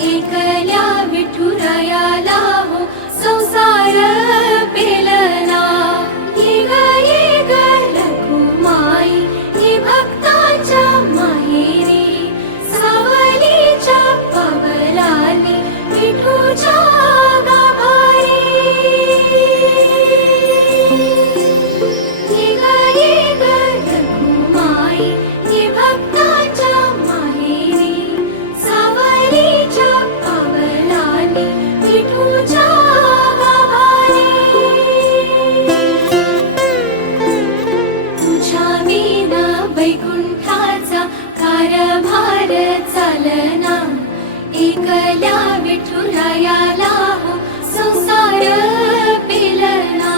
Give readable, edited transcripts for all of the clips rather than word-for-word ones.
एकल्या विठुरायाला हो संसार पेलना। ये ग रखुमाई ही भक्ताच्या माहेरी, सावलीच्या पावलांनी विठूच्या गाभारी। ये ग रखुमाई ही भक्ताच्या माहेरी, सावलीच्या पावलांनी विठूच्या गाभारी। तुझ्या विना वैकुंठाचा कारभार चालना। एकल्या विठुरायाला हो संसार पेलना।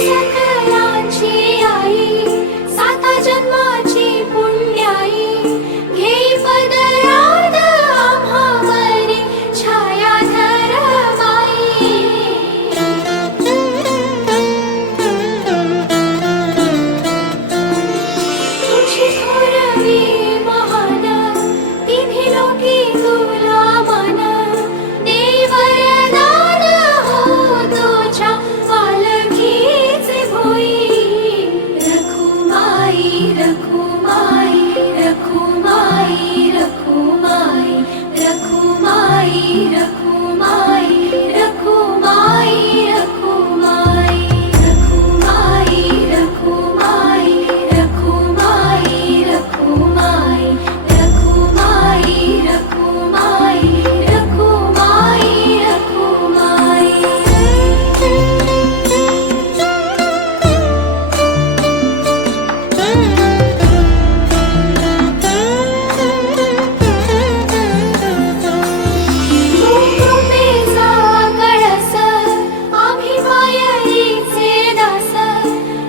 सकलांची आई, साता जन्माची पुण्याई, घेई पदरात आम्हावरी छायाधर माई। तुझी थोरवी महान, तिन्ही लोकी तुला मान, देई वरदान हो तुझ्या पालखीचे भोई। रखुमाई रखुमाई रखुमाई रखुमाई रखुमाई रखुमाई रखुमाई रखुमाई रखुमाई रखुमाई रखुमाई रखुमाई रखुमाई रखुमाई रखुमाई रखुमाई। कृपेचा कळस आम्ही मायेचे दास,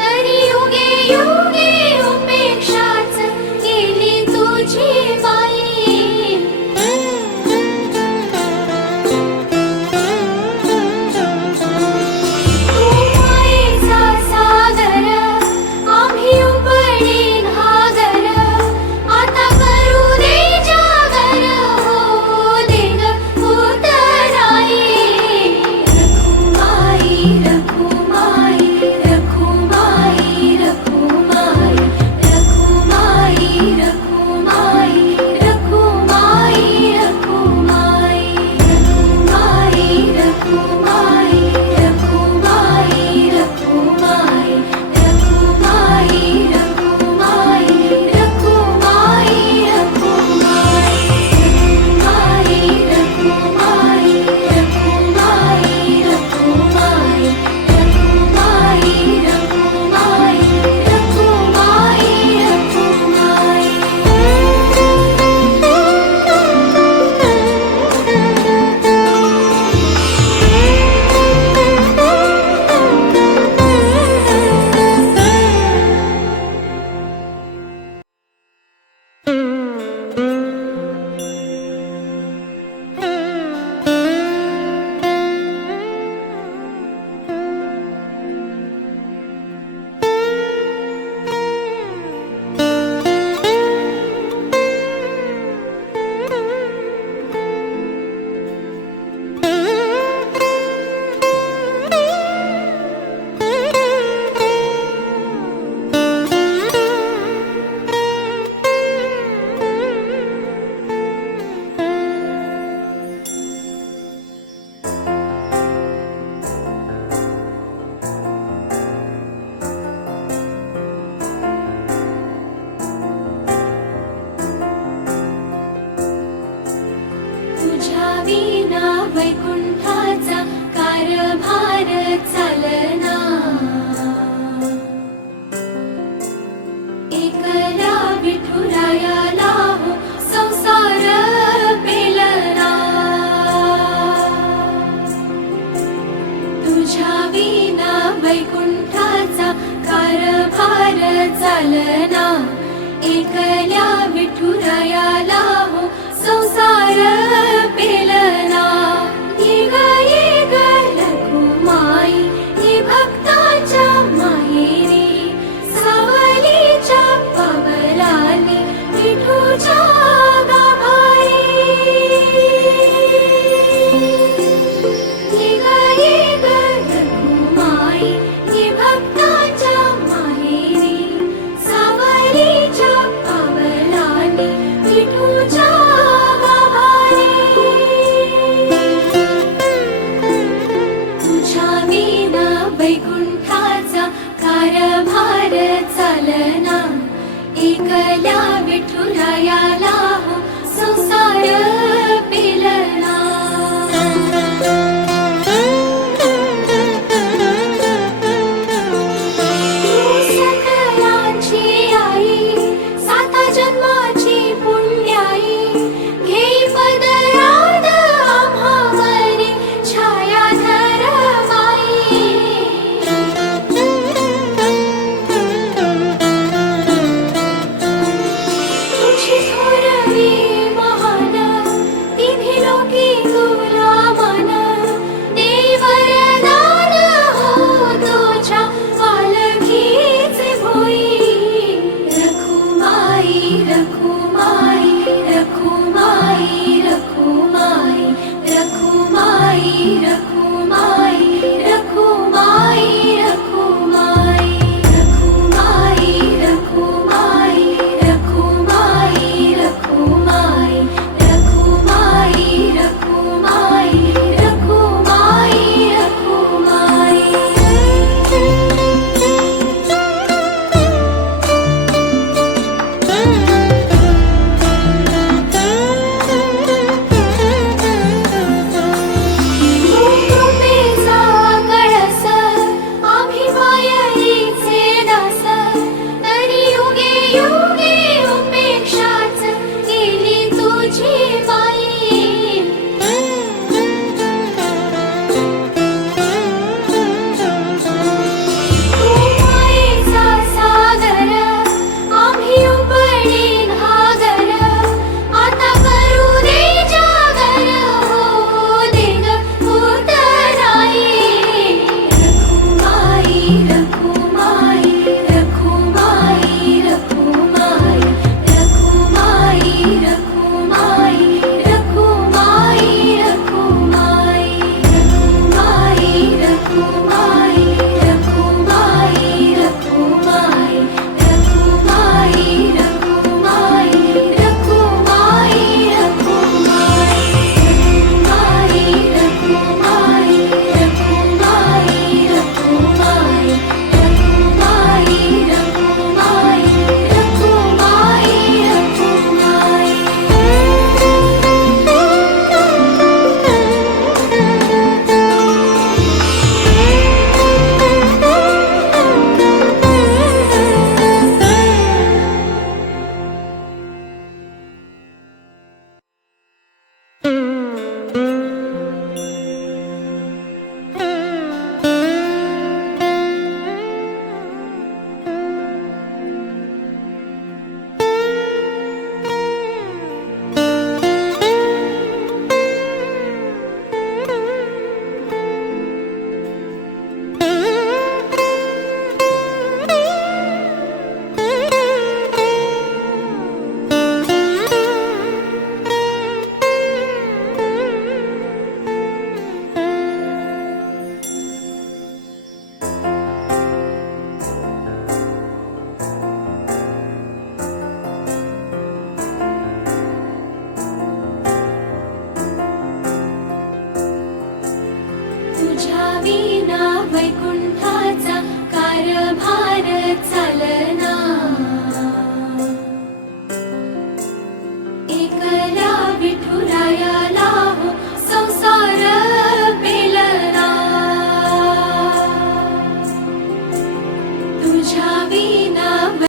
तरी युगे युगे उपेक्षाच केली तुझी बाई। तू मायेचा सागर आम्ही उपडी घागर, आता करू दे जागर हो दे ग उतराई। रखुमाई रखुमाई रखुमाई रखुमाई रखुमाई रखुमाई रखुमाई रखुमाई रखुमाई रखुमाई रखुमाई रखुमाई रखुमाई रखुमाई रखुमाई तुझ्या विना वैकुंठाचा कारभार चालना। एकल्या विठुरायाला हो संसार पेलना। तुझ्या विना वैकुंठाचा कारभार चालना। एकल्या विठुरायाला हो संसार पेलना। ये ग रखुमाई ही भक्ताच्या माहेरी, सावली विठूच्या गाभारी ये ग रघुमाई ये भक्ताच्या माहेरी सावरीच्या पावलांनी विठूच्या गाभारी तुझ्या विना वैकुंठाचा कारभार चालना एकल्या विठुरायाला हो संसार